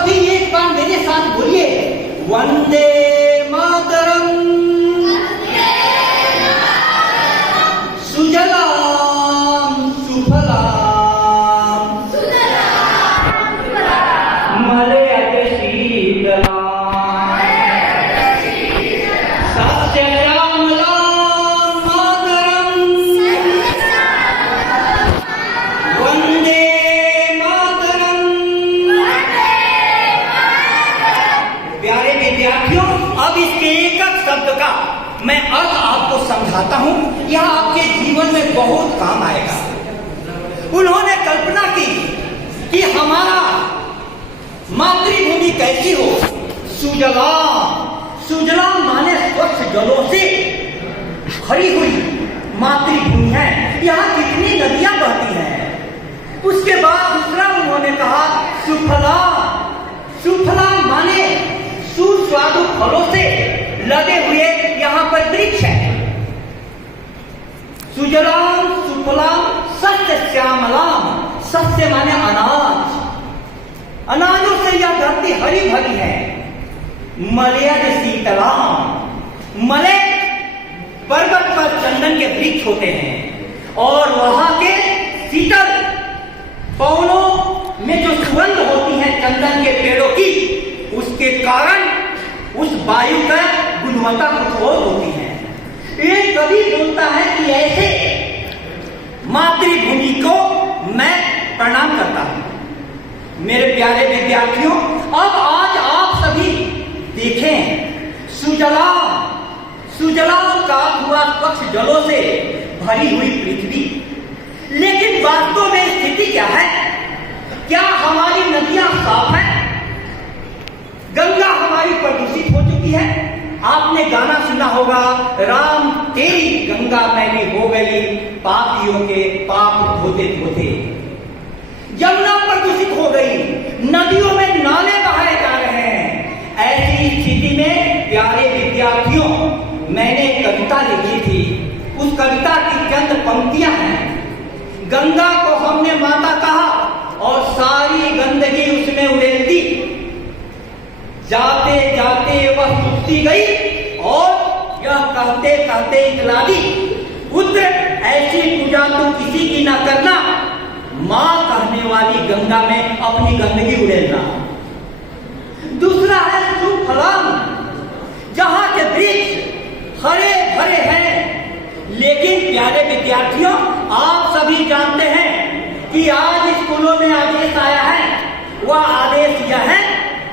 सभी एक बार मेरे साथ बोलिए, वंदे मातरम। सुजलाम सुफलाम मलयज शीतलाम सस्य श्यामलाम मातरम। वंदे मातरम। प्यारे विद्यार्थियों, अब इसके एक शब्द का मैं अर्थ आपको समझाता हूं, यह आपके जीवन में बहुत काम आएगा। उन्होंने कल्पना की कि हमारा मातृभूमि कैसी हो। सुजलाम, सुजलाम माने स्वच्छ जलों से भरी हुई मातृभूमि है, यहाँ कितनी नदियां बहती हैं। उसके बाद दूसरा उन्होंने कहा सुफलाम, सुफलाम माने सुस्वादु फलों से लगे हुए यहाँ पर वृक्ष है। सुजलाम सुफलाम सस्य श्यामलाम, सस्य माने अनाज, अनाजों से यह धरती हरी भरी है। मलयज शीतलाम, मलय पर्वत पर चंदन के वृक्ष होते हैं और वहां के शीतल पवनों में जो सुगंध होती है चंदन के पेड़ों की, उसके कारण उस वायु का गुणवत्ता कुछ और होती है। एक कवि बोलता है कि ऐसे मातृभूमि को मैं प्रणाम करता हूं। मेरे प्यारे विद्यार्थियों, अब आज आप सभी देखें सुजलाम, सुजलाम का हुआ स्वच्छ जलों से भरी हुई पृथ्वी, लेकिन वास्तव में स्थिति क्या है? क्या हमारी नदियां साफ हैं? गंगा हमारी प्रदूषित हो चुकी है। आपने गाना सुना होगा, राम तेरी गंगा मैली हो गई पापियों के पाप धोते धोते। यमुना प्रदूषित हो गई, नदियों में नाले बहाए जा रहे हैं। ऐसी स्थिति में प्यारे विद्यार्थियों, मैंने कविता लिखी थी। उस कविता की चंद पंक्तियां हैं। गंगा को हमने माता कहा और सारी गंदगी उसमें उड़ेल दी। जाते जाते वह सुखती गई और यह कहते कहते इतला दी, पुत्र ऐसी पूजा तो किसी की ना करना, मां कहने वाली गंगा में अपनी गंदगी उड़ेलना। दूसरा है सुफलाम, जहां के वृक्ष हरे भरे हैं। लेकिन प्यारे विद्यार्थियों, आप सभी जानते हैं कि आज स्कूलों में आदेश आया है। वह आदेश यह है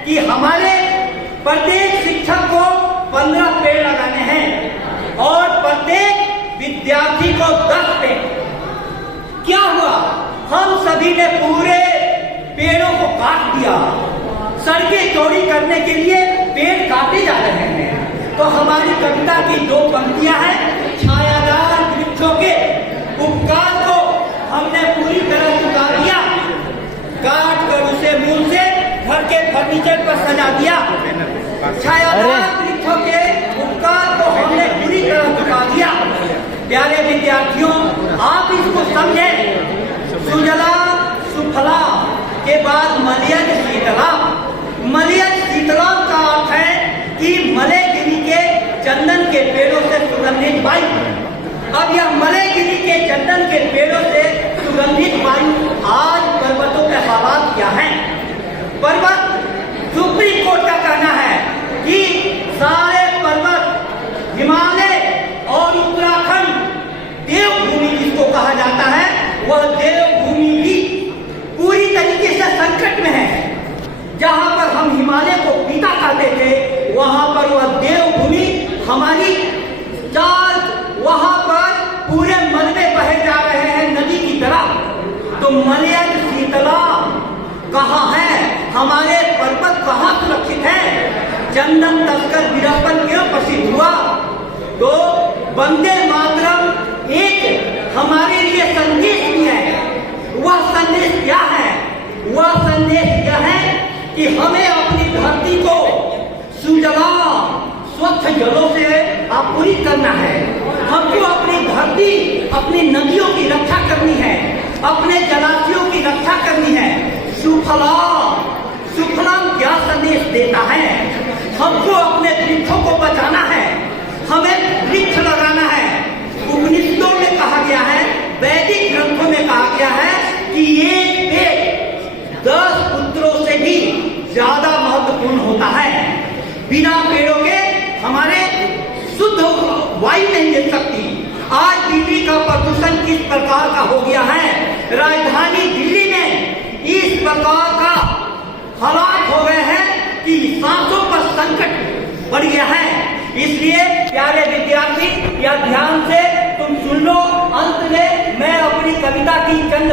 कि हमारे प्रत्येक शिक्षक को 15 पेड़ लगाने हैं और प्रत्येक विद्यार्थी को 10 पेड़। क्या हुआ? हम सभी ने पूरे पेड़ों को काट दिया। सड़कें चौड़ी करने के लिए पेड़ काटे जा रहे हैं। तो हमारी कविता की 2 पंक्तियां हैं, छायादार वृक्षों के उपकार को हमने पूरी तरह चुका दिया, काट कर उसे मूल से घर के फर्नीचर पर सजा दिया। छायादार वृक्षों के उपकार को हमने पूरी तरह चुका दिया। प्यारे विद्यार्थियों, आप इसको समझें। सुजलाम सुफलाम के बाद मलयज शीतलाम। मलयज शीतलाम का अर्थ है कि मलयगिरी के चंदन के पेड़ों से सुगंधित वायु। अब यह मलयगिरी के चंदन के पेड़ों से सुगंधित वायु आज पर्वतों के हालात क्या हैं? पर्वत, सुप्रीम कोर्ट का कहना है कि सारे पर्वत, हिमालय और उत्तराखंड, देवभूमि जिसको कहा जाता है, वह देवभूमि भी पूरी तरीके से संकट में है। जहां पर हम हिमालय को पीता करते थे, वहां पर वह देवभूमि हमारी चाल, वहां पर पूरे मलबे बहे जा रहे हैं नदी की तरह। तो मलयज शीतलाम कहाँ है? हमारे पर्वत कहाँ सुरक्षित है? चंदन तस्कर वीरप्पन क्यों प्रसिद्ध हुआ? तो वंदे मातरम एक हमारे लिए संदेश भी है। वह संदेश क्या है? वह संदेश यह है कि हमें अपनी धरती को सुजलाम स्वच्छ जलों से आपूरित करना है। हमको अपनी धरती, अपनी नदियों की रक्षा करनी है, अपने जलाशयों की रक्षा करनी है। सुफलाम, सुफलाम क्या देता है। हमको अपने वृक्षों को बचाना है, हमें वृक्ष लगाना है। उपनिषदों में कहा गया है, वैदिक ग्रंथों में कहा गया है कि एक पेड़ 10 पुत्रों से भी ज्यादा महत्वपूर्ण होता है। बिना पेड़ों के हमारे शुद्ध वायु नहीं मिल सकती। आज दिल्ली का प्रदूषण किस प्रकार का हो गया है, राजधानी दिल्ली में इस प्रकार का हालात हो गए हैं कि सांसों पर संकट बढ़ गया है। इसलिए प्यारे विद्यार्थी, या ध्यान से तुम सुन लो। अंत में मैं अपनी कविता की चंद